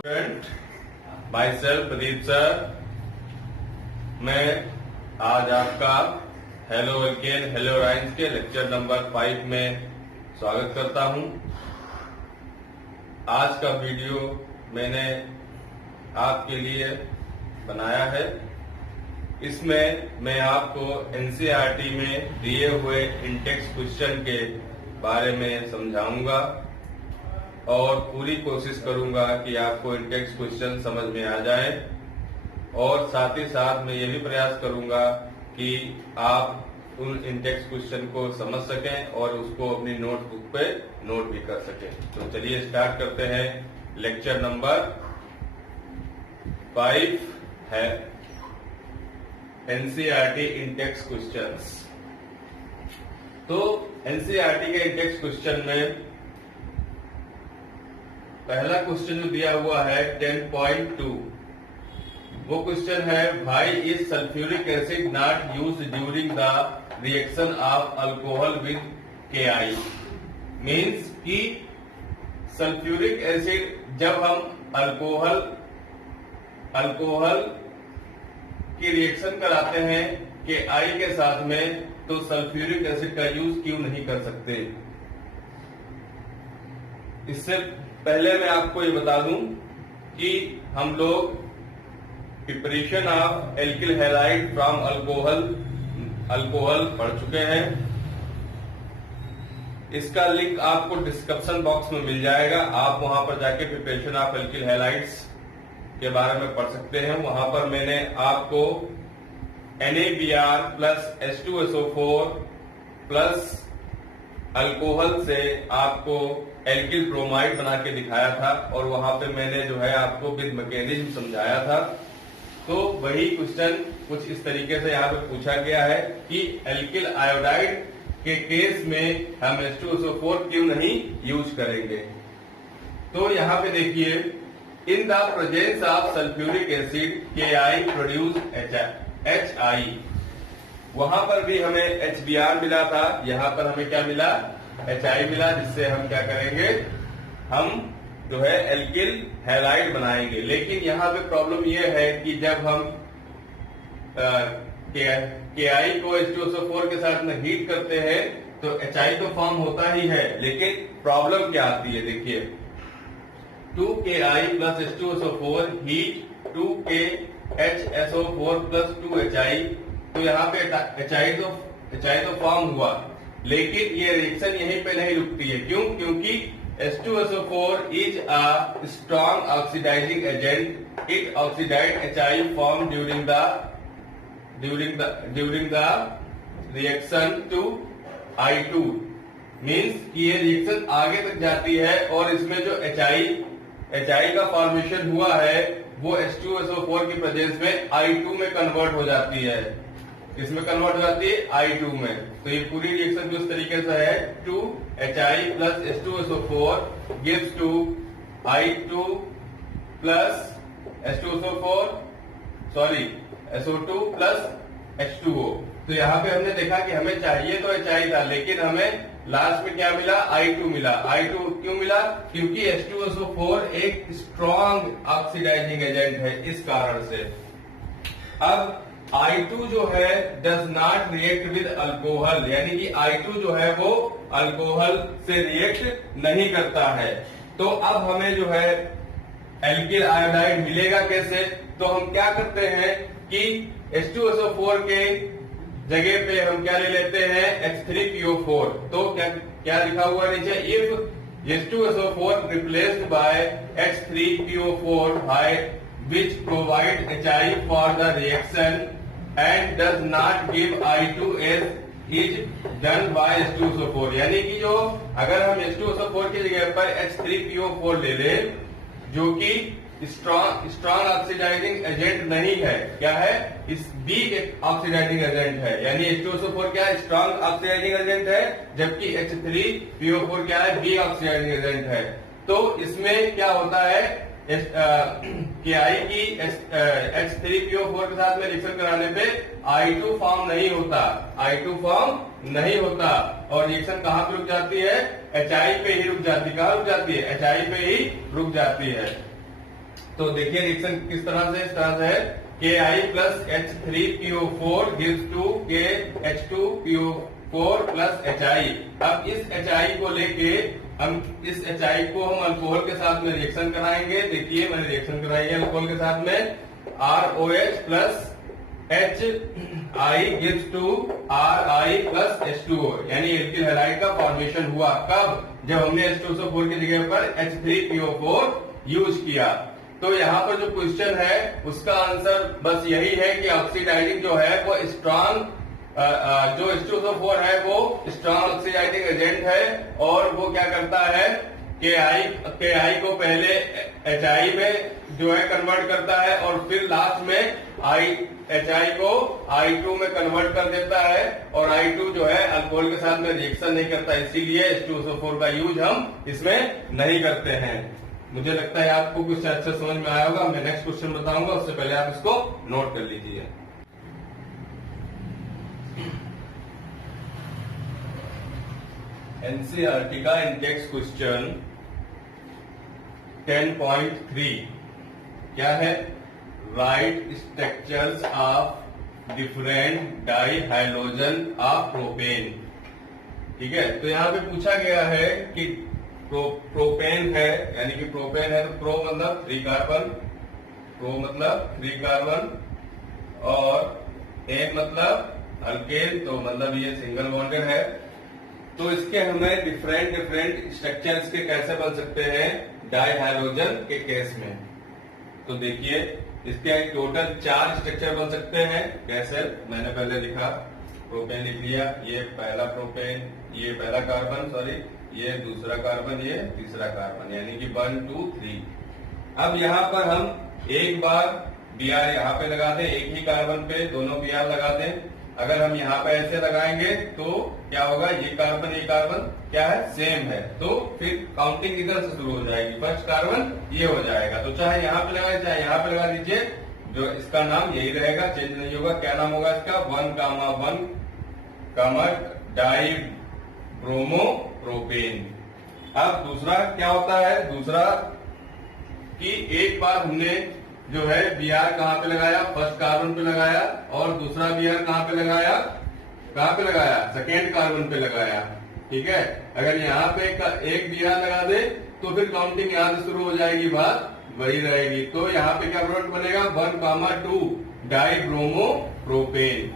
Student my self Pradeep sir, मैं आज आपका हेलो एल्केन हेलो राइन्स के लेक्चर नंबर 5 में स्वागत करता हूं। आज का वीडियो मैंने आपके लिए बनाया है। इसमें मैं आपको एनसीईआरटी में दिए हुए इंटेक्स क्वेश्चन के बारे में समझाऊंगा और पूरी कोशिश करूंगा कि आपको इंटेक्स क्वेश्चन समझ में आ जाए, और साथ ही साथ मैं ये भी प्रयास करूंगा कि आप उन इंटेक्स क्वेश्चन को समझ सकें और उसको अपनी नोटबुक पे नोट भी कर सकें। तो चलिए स्टार्ट करते हैं। लेक्चर नंबर 5 है एनसीईआरटी इंटेक्स क्वेश्चंस। तो एनसीईआरटी के इंटेक्स क्वेश्चन में पहला क्वेश्चन जो दिया हुआ है 10.2, वो क्वेश्चन है why is sulphuric acid not used during the reaction of alcohol with KI। Means कि सल्फ्यूरिक एसिड जब हम अल्कोहल की रिएक्शन कराते हैं KI के साथ में, तो सल्फ्यूरिक एसिड का यूज क्यों नहीं कर सकते। इससे पहले मैं आपको ये बता दूं कि हम लोग preparation of alkyl halide from alcohol पढ़ चुके हैं। इसका लिंक आपको डिस्क्रिप्शन बॉक्स में मिल जाएगा। आप वहां पर जाके प्रिपरेशन ऑफ एल्किल हैलाइड्स के बारे में पढ़ सकते हैं। वहां पर मैंने आपको NaBr plus H2SO4 plus alcohol से आपको एल्किल ब्रोमाइड बना के दिखाया था, और वहां पे मैंने जो है आपको विद मैकेनिज्म समझाया था। तो वही क्वेश्चन कुछ इस तरीके से यहाँ पे पूछा गया है कि एल्किल आयोडाइड के केस में हम H2SO4 क्यों नहीं यूज करेंगे। तो यहाँ पे देखिए, in the presence of sulphuric acid KI produce HI। वहां पर भी हमें HBr मिला था, यहाँ पर हमें क्या मिला, HI मिला, जिससे हम क्या करेंगे, हम जो है एल्किल हैलाइड बनाएंगे। लेकिन यहाँ पे प्रॉब्लम ये है कि जब हम KI को H2SO4 के साथ में हीट करते हैं तो HI तो फॉर्म होता ही है, लेकिन प्रॉब्लम क्या आती है, देखिए 2KI plus H2SO4 heat 2KHSO4 plus 2HI। तो यहाँ पे HI तो फॉर्म हुआ, लेकिन ये रिएक्शन यहीं पे नहीं रुकती है। क्यों? क्योंकि H2SO4 is a strong oxidising agent. It oxidise HI form during the reaction to I2। Means कि ये रिएक्शन आगे तक जाती है और इसमें जो HI का फॉर्मेशन हुआ है वो H2SO4 की प्रेजेंस में I2 में कन्वर्ट हो जाती है। इसमें कन्वर्ट हो जाती है I2 में। तो ये पूरी रिएक्शन जो इस तरीके से है 2HI plus H2SO4 gives to I2 plus SO2 plus H2O। तो यहाँ पे हमने देखा कि हमें चाहिए तो HI था, लेकिन हमें लास्ट में क्या मिला, I2 मिला। I2 क्यों मिला? क्योंकि H2SO4 एक स्ट्रॉन्ग ऑक्सीडाइजिंग एजेंट है, इस कारण से। अब I2 जो है does not react with alcohol, यानी कि I2 जो है वो अल्कोहल से रिएक्ट नहीं करता है। तो अब हमें जो है एल्किल आयोडाइड मिलेगा कैसे? तो हम क्या करते हैं कि H2SO4 के जगह पे हम क्या ले लेते हैं, H3PO4। तो क्या लिखा हुआ है नीचे, if H2SO4 replaced by H3PO4 by which provide HI for the reaction and does not give I2 as is done by H2SO4। यानी कि जो अगर हम H2SO4 की जगह पर H3PO4 ले लें, जो कि स्ट्रॉन्ग ऑक्सीडाइजिंग एजेंट नहीं है, क्या है, इस वीक ऑक्सीडाइजिंग एजेंट है। यानी H2SO4 क्या है, स्ट्रॉन्ग ऑक्सीडाइजिंग एजेंट है, जबकि H3PO4 क्या है, वीक ऑक्सीडाइजिंग एजेंट है। तो इसमें क्या होता है, KI की H3PO4 के साथ में रिएक्शन कराने पे I2 फॉर्म नहीं होता, और रिएक्शन कहाँ पे रुक जाती है, HI पे ही रुक जाती है। कहाँ रुक जाती है, HI पे ही रुक जाती है। तो देखिए रिएक्शन किस तरह से, इस तरह से है Ki plus H3PO4 gives to KH2PO4 plus HI। अब इस HI को लेके हम इस HI को हम अल्कोहल के साथ में रिएक्शन कराएंगे। देखिए मैंने रिएक्शन कराई है अल्कोहल के साथ में, ROH plus HI gives to RI plus H2O, यानी एल्किल हैलाइड का फॉर्मेशन हुआ। कब? जब हमने H2SO4 की जगह पर H3PO4 यूज किया। तो यहाँ पर जो क्वेश्चन है उसका आंसर बस यही है कि ऑक्सीडाइजिंग जो है वो स्ट्रॉन्ग, जो H2SO4 है वो स्ट्रॉन्ग ऑक्सीडाइजिंग एजेंट है, और वो क्या करता है Ki को पहले HI में जो है कन्वर्ट करता है, और फिर लास्ट में HI को I2 में कन्वर्ट कर देता है, और I2 जो है अल्कोहल के साथ में रिएक्शन नहीं करता, इसीलिए H2SO4 का यूज हम इसमें नहीं करते हैं। मुझे लगता है आपको कुछ अच्छा समझ में आया होगा। मैं नेक्स्ट क्वेश्चन बताऊंगा, उससे पहले आप इसको नोट कर लीजिए। एनसीईआरटी का इंडेक्स क्वेश्चन 10.3 क्या है? Right structures of different di hydrogen of propane. ठीक है, तो यहाँ पे पूछा गया है कि प्रोपेन है, यानी कि प्रोपेन है तो प्रो मतलब 3 कार्बन, प्रो मतलब 3 कार्बन, और एन मतलब अल्केन, तो मतलब ये सिंगल बॉन्डेड है। तो इसके हमें डिफरेंट स्ट्रक्चर्स के कैसे बन सकते हैं डाई हाइड्रोजन के केस में। तो देखिए इसके टोटल 4 स्ट्रक्चर बन सकते हैं। कैसे? मैंने पहले लिखा, प्रोपेन लिख लिया, ये पहला प्रोपेन, ये पहला कार्बन, सॉरी ये दूसरा कार्बन, ये तीसरा कार्बन, यानी कि 1 2 3। अब यहाँ पर हम एक बार Br यहाँ पे लगा दें, एक ही कार्बन पे दोनों Br लगा दें। अगर हम यहाँ पे ऐसे लगाएंगे तो क्या होगा, ये कार्बन क्या है, सेम है, तो फिर काउंटिंग इधर से शुरू हो जाएगी, फर्स्ट कार्बन ये हो जाएगा। तो चाहे यहाँ पे लगाए चाहे यहाँ पे लगा दीजिए, जो इसका नाम यही रहेगा, चेंज नहीं होगा। क्या नाम होगा इसका? 1,1 डाई ब्रोमो प्रोपेन। अब दूसरा क्या होता है? दूसरा कि एक बार हमने जो है Br कहाँ पे लगाया, फर्स्ट कार्बन पे लगाया, और दूसरा Br कहाँ पे लगाया, सेकेंड कार्बन पे लगाया। ठीक है, अगर यहाँ पे एक Br लगा दे तो फिर काउंटिंग यहाँ से शुरू हो जाएगी, बात वही रहेगी। तो यहाँ पे क्या प्रोडक्ट बनेगा? 1,2 डाई ब्रोमो प्रोपेन।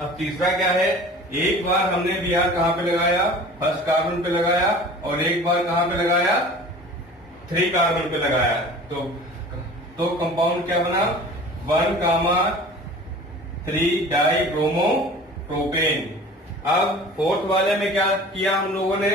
अब तीसरा क्या है? एक बार हमने Br कहाँ पे लगाया, फर्स्ट कार्बन पे लगाया, और एक बार कहाँ पे लगाया, 3 कार्बन पे लगाया। तो कंपाउंड क्या बना? 1,3 डाई ब्रोमो प्रोपेन। अब फोर्थ वाले में क्या किया हम लोगों ने?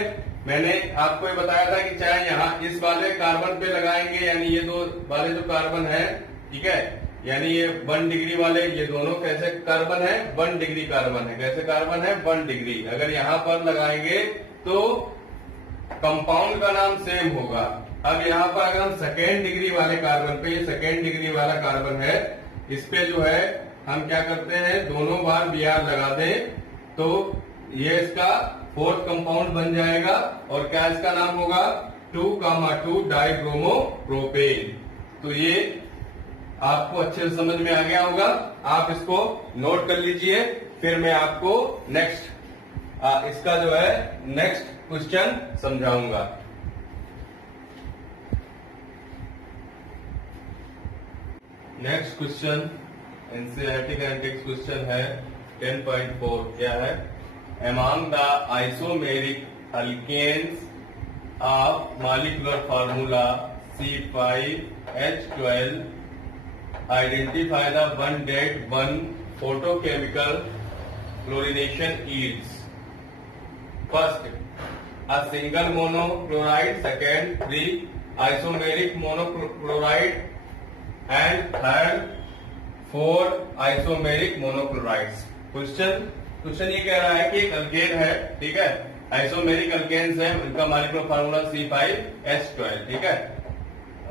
मैंने आपको ये बताया था कि चाहे यहाँ इस वाले कार्बन पे लगाएंगे, यानी ये दो वाले जो कार्बन है, ठीक है, यानी ये 1 डिग्री वाले, ये दोनों कैसे कार्बन है, 1 डिग्री कार्बन है। कैसे कार्बन है? 1 डिग्री। अगर यहाँ पर लगाएंगे तो कंपाउंड का नाम सेम होगा। अब यहाँ पर अगर हम सेकेंड डिग्री वाले कार्बन पे, ये सेकेंड डिग्री वाला कार्बन है, इस पे जो है हम क्या करते हैं, दोनों बार Br लगा दें तो ये इसका फोर्थ कंपाउंड बन जाएगा, और क्या इसका नाम होगा? 2,2 डाई ब्रोमो प्रोपेन। तो ये आपको अच्छे से समझ में आ गया होगा। आप इसको नोट कर लीजिए, फिर मैं आपको नेक्स्ट इसका जो है नेक्स्ट क्वेश्चन समझाऊंगा। नेक्स्ट क्वेश्चन एनसीईआरटी का इंडेक्स क्वेश्चन है 10.4 क्या है? Among the isomeric alkanes of molecular formula C5H12 identify the one that one photochemical chlorination yields. First, a single monochloride, second, 3 isomeric monochloride, and third, 4 isomeric monochlorides. Question ये कह रहा है कि एक अल्केन है, ठीक है, आइसोमेरिक अल्केन्स है, उनका मॉलिक्यूलर फार्मूला C5H12, ठीक है,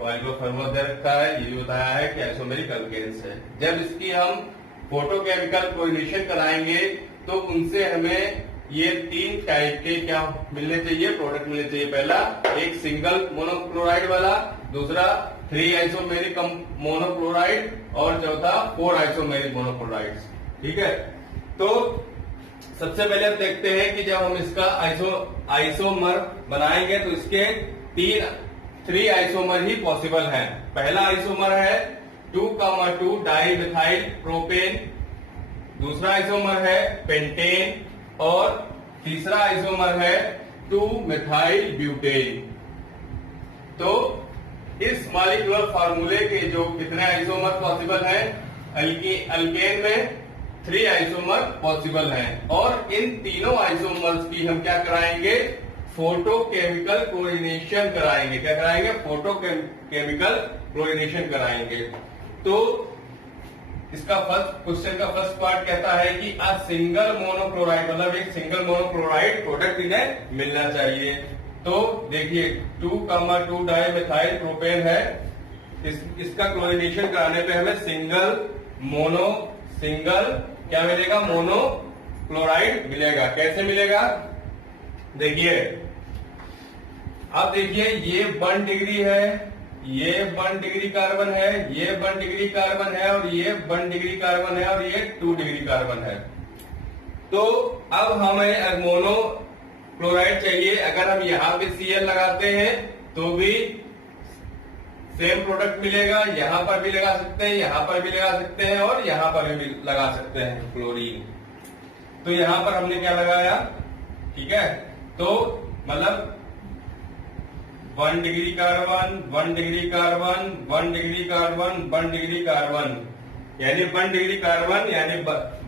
मॉलिक्यूलर फार्मूला दे रखा है, ये भी बताया है कि आइसोमेरिक अल्केन्स है। जब इसकी हम फोटोकेमिकल क्लोरीनेशन कराएंगे तो उनसे हमें ये 3 टाइप के क्या मिलने चाहिए, प्रोडक्ट मिलने चाहिए। पहला एक सिंगल मोनोक्लोराइड वाला, दूसरा 3 आइसोमेरिक मोनोक्लोराइड और चौथा 4 आइसोमेरिक मोनोक्लोराइड। ठीक है, तो सबसे पहले हम देखते हैं कि जब हम इसका आइसोमर बनाएंगे तो इसके 3 आइसोमर ही पॉसिबल हैं। पहला आइसोमर है 2,2 डाई मिथाइल प्रोपेन, दूसरा आइसोमर है पेंटेन और तीसरा आइसोमर है 2 मिथाइल ब्यूटेन। तो इस मॉलिक्यूलर फार्मूले के जो कितने आइसोमर पॉसिबल हैं, अल्केन में 3 आइसोमर पॉसिबल हैं और इन तीनों आइसोमर्स की हम क्या कराएंगे, फोटोकेमिकल क्लोरीनेशन कराएंगे। क्या कराएंगे, फोटोकेमिकल क्लोरीनेशन कराएंगे। तो इसका क्वेश्चन का फर्स्ट पार्ट कहता है कि अ सिंगल मोनोक्लोराइड, मतलब एक सिंगल मोनोक्लोराइड प्रोडक्ट इन्हें मिलना चाहिए। तो देखिए 2,2 डाई मिथाइल प्रोपेन है, इसका क्लोरीनेशन कराने पे हमें सिंगल क्या मिलेगा, मोनोक्लोराइड मिलेगा। कैसे मिलेगा, देखिए अब देखिए ये 1 डिग्री है, ये 1 डिग्री कार्बन है, ये 1 डिग्री कार्बन है और ये 1 डिग्री कार्बन है और ये 2 डिग्री कार्बन है। तो अब हमें मोनो क्लोराइड चाहिए। अगर हम यहाँ पे Cl लगाते हैं तो भी सेम प्रोडक्ट मिलेगा, यहां पर भी लगा सकते हैं, यहां पर भी लगा सकते हैं और यहां पर भी लगा सकते हैं क्लोरीन। तो यहां पर हमने क्या लगाया, ठीक है, तो मतलब 1 degree carbon, 1 degree carbon, 1 degree carbon, 1 degree carbon, यानी 1 डिग्री कार्बन यानी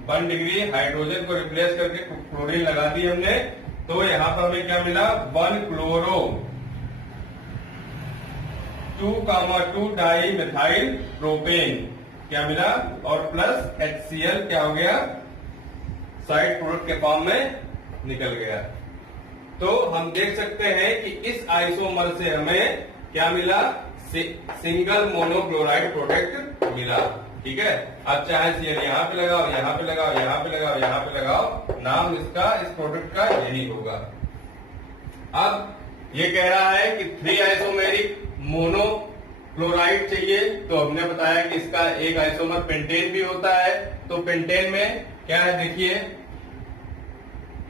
1 डिग्री हाइड्रोजन को रिप्लेस करके क्लोरीन लगा दी हमने। तो यहां पर हमें क्या मिला, 1 क्लोरो 2,2 डाई मिथाइल प्रोपेन क्या मिला और प्लस HCl क्या हो गया, साइड प्रोडक्ट के फॉर्म में निकल गया। तो हम देख सकते हैं कि इस आइसोमर से हमें क्या मिला, सिंगल मोनोक्लोराइड प्रोडक्ट मिला। ठीक है, अब चाहे Cl यहाँ पे लगाओ, यहाँ पे लगाओ, यहाँ पे लगाओ, यहाँ पे लगाओ, नाम इसका इस प्रोडक्ट का यही होगा। अब ये कह रहा है कि 3 आइसोमेरिक मोनोक्लोराइड चाहिए, तो हमने बताया कि इसका एक आइसोमर पेंटेन भी होता है। तो पेंटेन में क्या है, देखिए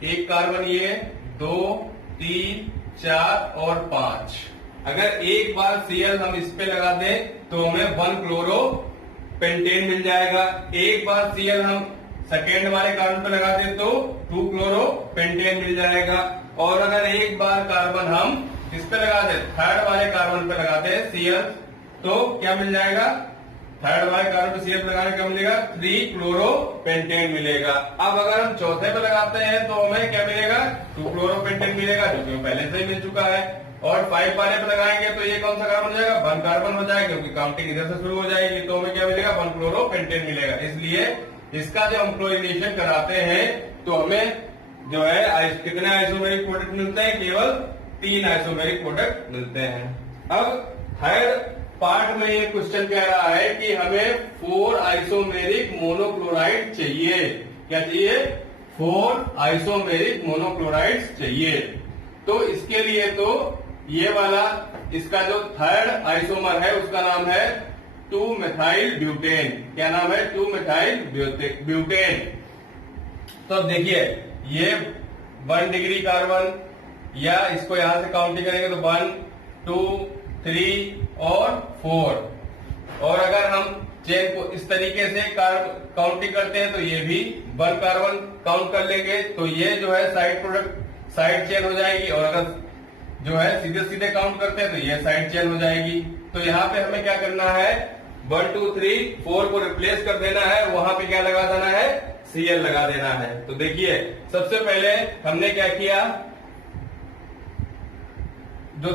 एक कार्बन ये 2, 3, 4 और 5। अगर एक बार Cl हम इस पे लगा दें तो हमें 1 क्लोरो पेंटेन मिल जाएगा। एक बार Cl हम सेकेंड वाले कार्बन पे लगा दें तो 2 क्लोरो पेंटेन मिल जाएगा। और अगर एक बार कार्बन हम इस पे लगा दें, थर्ड वाले कार्बन पे लगाते हैं Cl, तो क्या मिल जाएगा, थर्ड वाले कार्बन पे Cl लगाने का मिलेगा 3 क्लोरो पेंटेन मिलेगा। अब अगर हम चौथे पे लगाते हैं तो हमें क्या मिलेगा, 2 क्लोरो पेंटेन मिलेगा, जो कि पहले से ही मिल चुका है। और 5 वाले पे लगाएंगे तो ये कौन सा कार्बन हो जाएगा, 1 कार्बन हो जाएगा, क्योंकि काउंटिंग इधर से शुरू हो जाएगी। तो हमें क्या मिलेगा, 1 क्लोरो पेंटेन मिलेगा। इसलिए इसका जब हम क्लोरीनेशन कराते हैं तो हमें जो है कितने आइसोमेरिक प्रोडक्ट मिलते हैं, केवल 3 आइसोमेरिक प्रोडक्ट मिलते हैं। अब थर्ड पार्ट में ये क्वेश्चन कह रहा है कि हमें 4 आइसोमेरिक मोनोक्लोराइड चाहिए। क्या चाहिए, 4 आइसोमेरिक मोनोक्लोराइड चाहिए। तो इसके लिए तो ये वाला इसका जो थर्ड आइसोमर है उसका नाम है 2 मिथाइल ब्यूटेन। क्या नाम है, 2 मिथाइल ब्यूटेन। तो अब देखिए ये 1 डिग्री कार्बन, या इसको यहां से काउंटिंग करेंगे तो 1, 2, 3 और 4। और अगर हम चेन को इस तरीके से काउंटिंग करते हैं तो ये भी 1 कार्बन काउंट कर लेंगे, तो ये जो है साइड प्रोडक्ट साइड चेन हो जाएगी। और अगर जो है सीधे सीधे काउंट करते हैं तो ये साइड चेन हो जाएगी। तो यहाँ पे हमें क्या करना है, 1, 2, 3, 4 को रिप्लेस कर देना है, वहां पे क्या लगा देना है, Cl लगा देना है। तो देखिए सबसे पहले हमने क्या किया, जो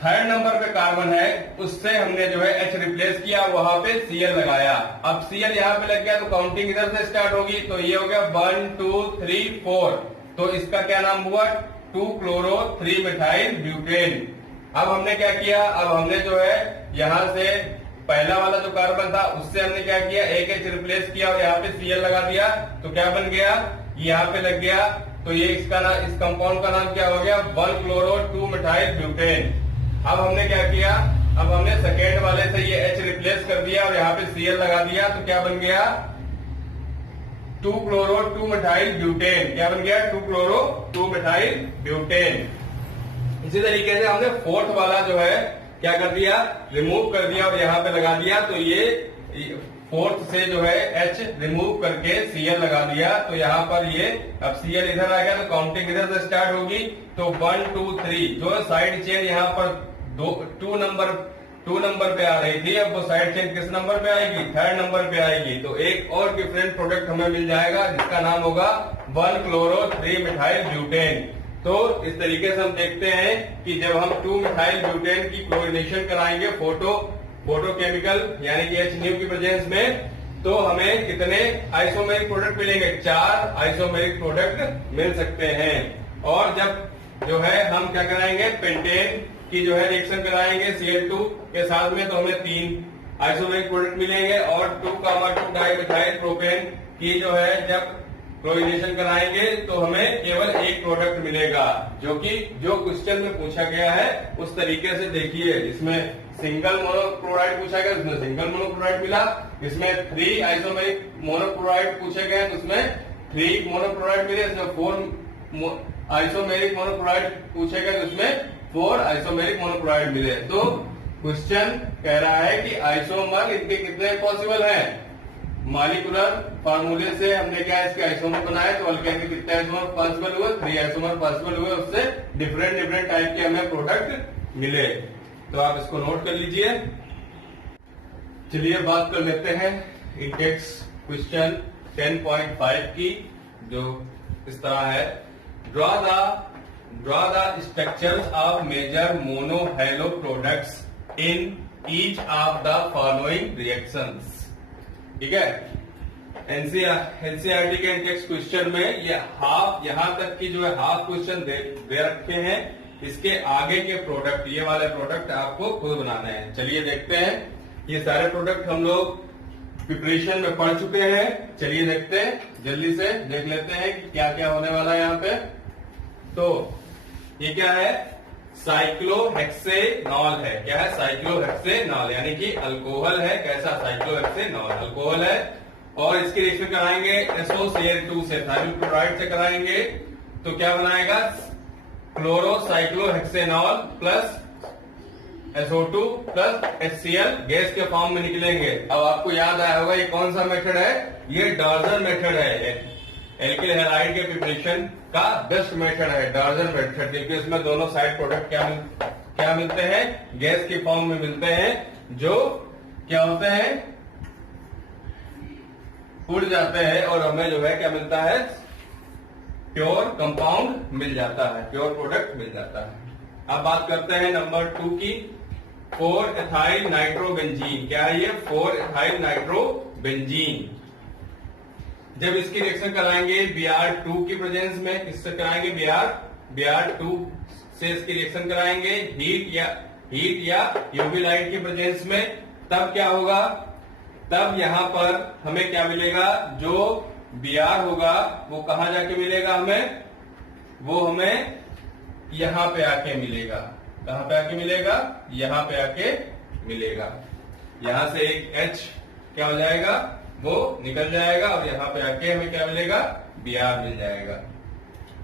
थर्ड नंबर पे कार्बन है उससे हमने जो है H रिप्लेस किया, वहां पे Cl लगाया। अब Cl यहाँ पे लग गया तो काउंटिंग इधर से स्टार्ट होगी, तो ये हो गया 1, 2, 3, 4। तो इसका क्या नाम हुआ, 2 क्लोरो 3 मिथाइल ब्यूटेन। अब हमने क्या किया, अब हमने जो है यहां से पहला वाला जो कार्बन था उससे हमने क्या किया, एक H रिप्लेस किया और यहाँ पे Cl लगा दिया, तो क्या बन गया, यहाँ पे लग गया। तो ये इसका नाम, इस कंपाउंड का नाम क्या हो गया, 1 क्लोरो 2 मिथाइल ब्यूटेन। अब हमने क्या किया, अब हमने सेकेंड वाले से ये H रिप्लेस कर दिया और यहाँ पे Cl लगा दिया, तो क्या बन गया 2-क्लोरो 2-मिथाइल ब्यूटेन। क्या बन गया 2-क्लोरो 2-मिथाइल ब्यूटेन। इसी तरीके से हमने फोर्थ वाला जो है क्या कर दिया, रिमूव कर दिया और यहाँ पे लगा दिया, तो ये फोर्थ से जो है H रिमूव करके Cl लगा दिया, तो यहाँ पर ये अब Cl इधर आ गया तो काउंटिंग इधर से स्टार्ट होगी। तो 1 2 3 जो साइड चेन यहाँ पर 2 नंबर पे आ रही थी, अब वो साइड चेन किस नंबर पे आएगी, 3rd नंबर पे आएगी। तो एक और डिफरेंट प्रोडक्ट हमें मिल जाएगा जिसका नाम होगा 1-क्लोरो 3-मिथाइल ब्यूटेन। तो इस तरीके से हम देखते हैं कि जब हम 2-मिथाइल ब्यूटेन की क्लोरीनेशन कराएंगे फोटोकेमिकल यानी कि HNU की प्रेजेंस में, तो हमें कितने आइसोमेरिक प्रोडक्ट मिलेंगे, 4 आइसोमेरिक प्रोडक्ट मिल सकते हैं। और जब जो है हम क्या कराएंगे, पेंटेन की जो है रिएक्शन कराएंगे Cl2 के साथ में, तो हमें 3 आइसोमेरिक प्रोडक्ट मिलेंगे। और 2,2 डाइमिथाइल प्रोपेन की जो है जब क्लोरीनेशन कराएंगे तो हमें केवल एक प्रोडक्ट मिलेगा, जो क्वेश्चन में पूछा गया है उस तरीके से देखिए। इसमें सिंगल मोनोक्लोराइड पूछा गया, उसमें सिंगल मोनोक्लोराइड मिला। इसमें 3 आइसोमेरिक मोनोक्लोराइड पूछे गए तो उसमें 3 मोनोक्लोराइड मिले। इसमें 4 आइसोमेरिक मोनोक्लोराइड पूछे गए तो उसमें 4 आइसोमेरिक मोनोक्लोराइड मिले। तो क्वेश्चन कह रहा है कि आइसोमर इनके कितने पॉसिबल हैं। मॉलिक्यूलर फार्मूले से हमने क्या इसके आइसोमर बनाए, तो अल्केन के कितने आइसोमर पॉसिबल हुए, 3 आइसोमर पॉसिबल हुए, उससे डिफरेंट टाइप के हमें प्रोडक्ट मिले। तो आप इसको नोट कर लीजिए। चलिए बात कर लेते हैं इंडेक्स क्वेश्चन 10.5 की, जो इस तरह है। Draw the structures of major monohalo products in each of the following reactions. ठीक है, एनसीईआरटी के इंडेक्स क्वेश्चन में ये हाफ, यहां तक की जो है हाफ क्वेश्चन दे रखे हैं। इसके आगे के प्रोडक्ट, ये वाले प्रोडक्ट आपको खुद बनाने हैं। चलिए देखते हैं, ये सारे प्रोडक्ट हम लोग प्रिपरेशन में पढ़ चुके हैं। चलिए देखते हैं, जल्दी से देख लेते हैं कि क्या क्या होने वाला है यहाँ पे। तो ये क्या है, साइक्लोहेक्सेनॉल है। क्या है, साइक्लोहेक्सेनॉल, यानी कि अल्कोहल है। कैसा, साइक्लोहेक्सेनॉल अल्कोहल है। और इसकी रिएक्शन कराएंगे SOCl2 से, थाइमिल क्लोराइड से कराएंगे, तो क्या बनाएगा, chlorocyclohexanol plus SO2 plus HCl gas के फॉर्म में निकलेंगे। अब आपको याद आया होगा ये कौन सा मेथड है, ये डार्जन मेथड है। एल्किल हैलाइड के प्रिपरेशन का बेस्ट मेथड है डार्जन मेथड, क्योंकि इसमें दोनों साइड प्रोडक्ट क्या मिलते हैं, गैस के फॉर्म में मिलते हैं, जो क्या होते हैं, उड़ जाते हैं और हमें जो है क्या मिलता है, प्योर कंपाउंड मिल जाता है, प्योर प्रोडक्ट मिल जाता है। अब बात करते हैं नंबर 2 की, 4-एथाइल नाइट्रोबेंजीन। क्या है ये, 4-एथाइल नाइट्रोबेंजीन। जब इसकी रिएक्शन कराएंगे Br2 की प्रेजेंस में, किससे कराएंगे, Br2 से इसकी रिएक्शन कराएंगे हीट या यूवी लाइट की प्रेजेंस में, तब क्या होगा, तब यहां पर हमें क्या मिलेगा, जो Br होगा वो कहां जाके मिलेगा हमें, वो हमें यहां पे आके मिलेगा। कहां पे आके मिलेगा, यहां पे आके मिलेगा। यहां से एक H क्या हो जाएगा, वो निकल जाएगा और यहाँ पे आके हमें क्या मिलेगा, Br मिल जाएगा।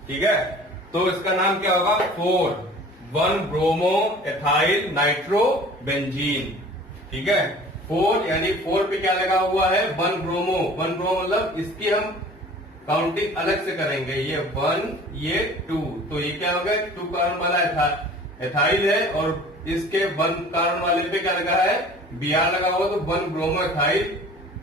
ठीक है, तो इसका नाम क्या होगा, 4,1-ब्रोमो एथाइल नाइट्रोबेंजीन। ठीक है, 4 यानी 4 पे क्या लगा हुआ है, 1 ब्रोमो मतलब इसकी हम काउंटिंग अलग से करेंगे, ये 1 ये 2, तो ये क्या हो गया, 2 कार्बन वाला एथाइल है और इसके 1 कार्बन वाले पे क्या लगा है, Br लगा हुआ, तो 1 ब्रोमो एथाइल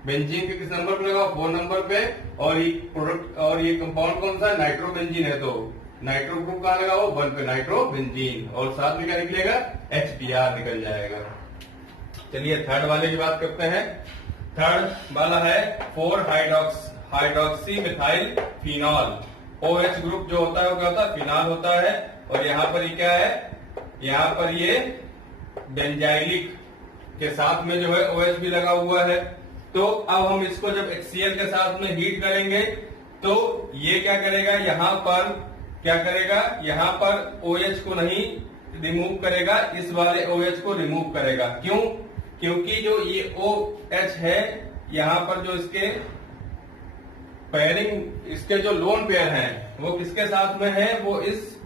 बेंजीन के किस नंबर पे लगा, 4 नंबर पे। और ये प्रोडक्ट और ये कंपाउंड कौन सा है, नाइट्रोबेंजीन है, तो नाइट्रो ग्रुप कहां लगा हुआ, 1 पे नाइट्रोबेंजीन, और साथ में क्या निकलेगा, HBr निकल जाएगा। चलिए थर्ड वाले की बात करते हैं। थर्ड वाला है 4-हाइड्रोक्सी मिथाइल फिनॉल। OH ग्रुप जो होता है वो क्या होता है, फिनॉल होता है। और यहाँ पर ये क्या है, यहाँ पर ये बेंजाइलिक के साथ में जो है OH भी लगा हुआ है। तो अब हम इसको जब HCl के साथ में हीट करेंगे तो ये क्या करेगा, यहाँ पर क्या करेगा, यहाँ पर OH को नहीं रिमूव करेगा, इस वाले OH को रिमूव करेगा। क्यों? क्योंकि जो ये OH है यहाँ पर जो इसके पेयरिंग, इसके जो लोन पेयर हैं वो किसके साथ में है, वो इस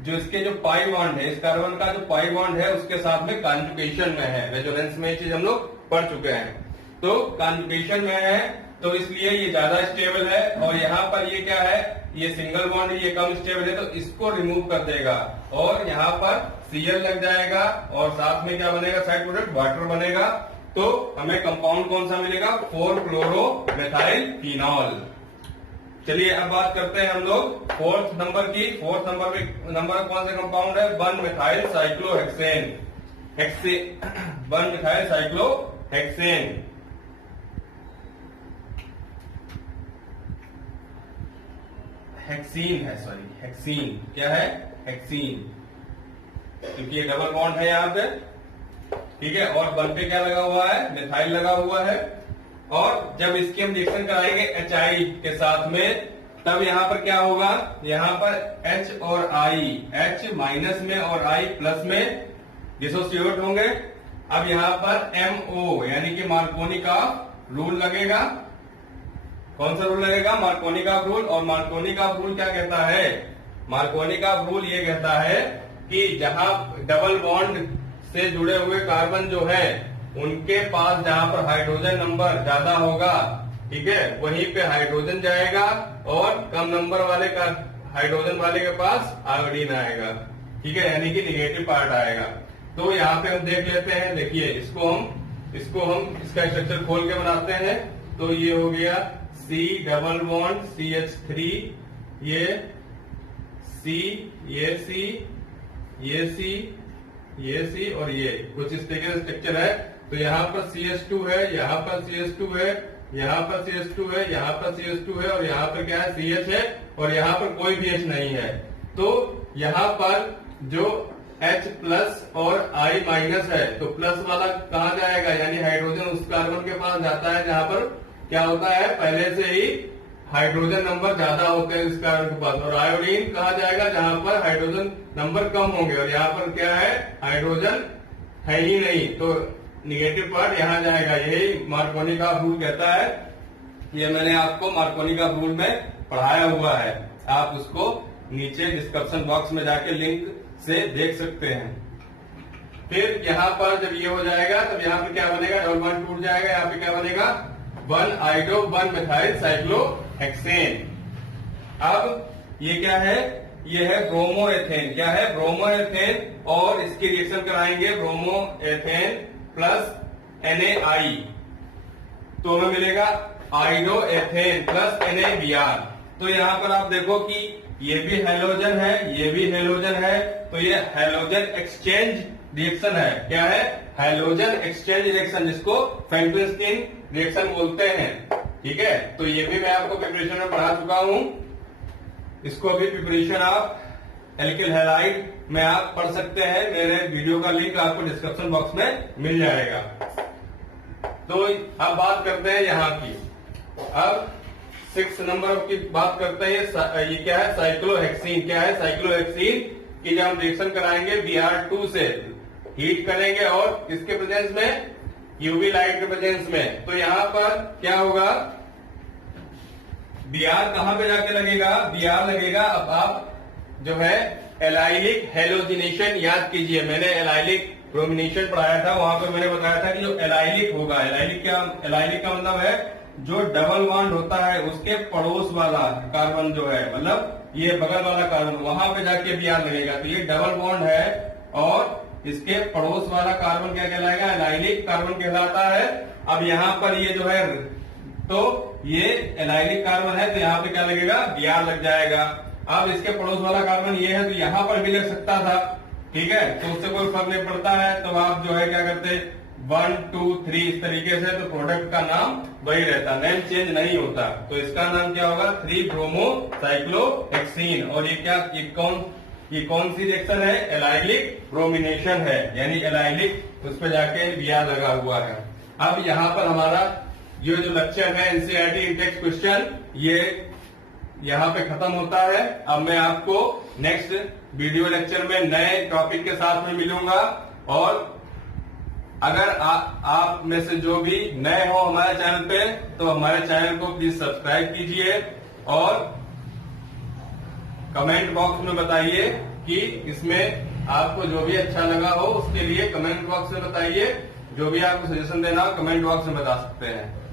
जो इसके जो पाई बॉन्ड है, इस कार्बन का जो पाई बॉन्ड है उसके साथ में कॉन्जुगेशन में है। रेजोनेंस में ये चीज हम लोग पढ़ चुके हैं। तो कॉन्जुगेशन में है तो इसलिए ये ज्यादा स्टेबल है, और यहाँ पर ये क्या है, ये सिंगल बॉन्ड है, ये कम स्टेबल है, तो इसको रिमूव कर देगा और यहाँ पर Cl लग जाएगा और साथ में क्या बनेगा, साइड प्रोडक्ट वाटर बनेगा। तो हमें कंपाउंड कौन सा मिलेगा, 4-क्लोरो-मेथाइल फिनॉल। चलिए अब बात करते हैं हम लोग फोर्थ नंबर की। फोर्थ नंबर कौन सा कंपाउंड है, 1-मिथाइल साइक्लोहेक्सेन। 1-मिथाइल साइक्लोहेक्सेन। हेक्सीन है, सॉरी हेक्सीन। क्या है, हेक्सीन, क्योंकि ये डबल बॉन्ड है यहाँ पे, ठीक है। और वन पे क्या लगा हुआ है, मिथाइल लगा हुआ है। और जब इसकी हम रिएक्शन कराएंगे HI के साथ में, तब यहाँ पर क्या होगा, यहाँ पर H और I, H माइनस में और I प्लस में डिसोसिएट होंगे। अब यहाँ पर MO यानी कि मार्कोनी का रूल लगेगा। कौन सा रूल लगेगा, मार्कोनी का रूल। और मार्कोनी का रूल क्या कहता है, मार्कोनी का रूल ये कहता है कि जहां डबल बॉन्ड से जुड़े हुए कार्बन जो है उनके पास जहां पर हाइड्रोजन नंबर ज्यादा होगा, ठीक है, वहीं पे हाइड्रोजन जाएगा और कम नंबर वाले का हाइड्रोजन वाले के पास आयोडीन आएगा, ठीक है, यानी कि निगेटिव पार्ट आएगा। तो यहाँ पे हम देख लेते हैं, देखिए इसको हम इसका स्ट्रक्चर खोल के बनाते हैं। तो ये हो गया C डबल बॉन्ड CH3, ये C, ये C, ये C, ये C और ये कुछ इस तरीके से स्ट्रक्चर है। तो यहाँ पर CH2 है, यहाँ पर CH2 है, यहाँ पर CH2 है, यहाँ पर CH2 है और यहाँ पर क्या है, CH है और यहाँ पर कोई भी H नहीं है। तो यहाँ पर जो H प्लस और I माइनस है, तो प्लस वाला कहाँ जाएगा, यानी हाइड्रोजन उस कार्बन के पास जाता है जहां पर क्या होता है, पहले से ही हाइड्रोजन नंबर ज्यादा होते हैं इस कार्बन के पास। और आयोडीन कहाँ जाएगा, जहां पर हाइड्रोजन नंबर कम होंगे और यहाँ पर क्या है, हाइड्रोजन है ही नहीं, तो निगेटिव पार्ट यहाँ जाएगा। यही मार्कोनी का रूल कहता है। ये मैंने आपको मार्कोनी का रूल में पढ़ाया हुआ है, आप उसको नीचे डिस्क्रिप्शन बॉक्स में जाके लिंक से देख सकते हैं। फिर यहाँ पर जब ये हो जाएगा तब यहाँ पे क्या बनेगा, डबल बॉन्ड टूट जाएगा, यहाँ पे क्या बनेगा, 1-आइडो-1-मिथाइल साइक्लोहेक्सेन। अब ये क्या है, ये है ब्रोमोएथेन। क्या है, ब्रोमोएथेन। और इसकी रिएक्शन कराएंगे ब्रोमोएथेन प्लस NaI, तो हमें मिलेगा आइडोएथेन प्लस NaBr। तो यहाँ पर आप देखो कि ये भी हैलोजन है, ये भी हैलोजन है, तो ये हैलोजन एक्सचेंज रिएक्शन है। क्या है, हैलोजन एक्सचेंज रिएक्शन, जिसको फ्रैंकलिन रिएक्शन बोलते हैं, ठीक है। तो ये भी मैं आपको प्रिपरेशन में पढ़ा चुका हूं। इसको भी प्रिपरेशन आप एल्किल हैलाइड में आप पढ़ सकते हैं, मेरे वीडियो का लिंक आपको डिस्क्रिप्शन बॉक्स में मिल जाएगा। तो अब बात करते हैं यहाँ की। अब 6 नंबर की बात करते हैं, ये क्या है, साइक्लोहेक्सीन। क्या है, साइक्लोहेक्सीन की जब हम रिएक्शन कराएंगे Br2 से, हीट करेंगे और किसके प्रेजेंस में, यूवी लाइट के प्रेजेंस में, तो यहाँ पर क्या होगा, Br कहां पे जाके लगेगा, Br लगेगा। अब आप जो है एलाइलिक हेलोजिनेशन याद कीजिए, मैंने एलाइलिक ब्रोमिनेशन पढ़ाया था, वहां पर मैंने बताया था कि जो एलाइलिक होगा, एलाइलिक का मतलब है जो डबल बॉन्ड होता है उसके पड़ोस वाला कार्बन जो है, मतलब ये बगल वाला कार्बन, वहां पे जाके Br लगेगा। तो ये डबल बॉन्ड है और इसके पड़ोस वाला कार्बन क्या कहलाएगा, एलाइलिक कार्बन कहलाता है। अब यहाँ पर ये जो है, तो ये एलाइलिक कार्बन है, तो यहाँ पे क्या लगेगा, Br लग जाएगा। अब इसके पड़ोस वाला कार्बन ये है, तो यहाँ पर भी लग सकता था, ठीक है, तो उससे कोई फर्क नहीं पड़ता है। तो आप जो है क्या करते, 1, 2, 3 इस तरीके से, तो प्रोडक्ट का नाम वही रहता, नेम चेंज नहीं होता। तो इसका नाम क्या होगा, 3-ब्रोमो साइक्लोहेक्सीन। और ये क्या, ये कौन सी रिएक्शन है, एलाइलिक ब्रोमिनेशन है, यानी एलाइलिक उस पर जाके Br लगा हुआ है। अब यहाँ पर हमारा जो लक्ष्य है एनसीईआरटी इंटेक्स क्वेश्चन, यहाँ पे खत्म होता है। अब मैं आपको नेक्स्ट वीडियो लेक्चर में नए टॉपिक के साथ में मिलूंगा। और अगर आप में से जो भी नए हो हमारे चैनल पे, तो हमारे चैनल को प्लीज सब्सक्राइब कीजिए और कमेंट बॉक्स में बताइए कि इसमें आपको जो भी अच्छा लगा हो उसके लिए कमेंट बॉक्स में बताइए। जो भी आपको सजेशन देना हो कमेंट बॉक्स में बता सकते हैं।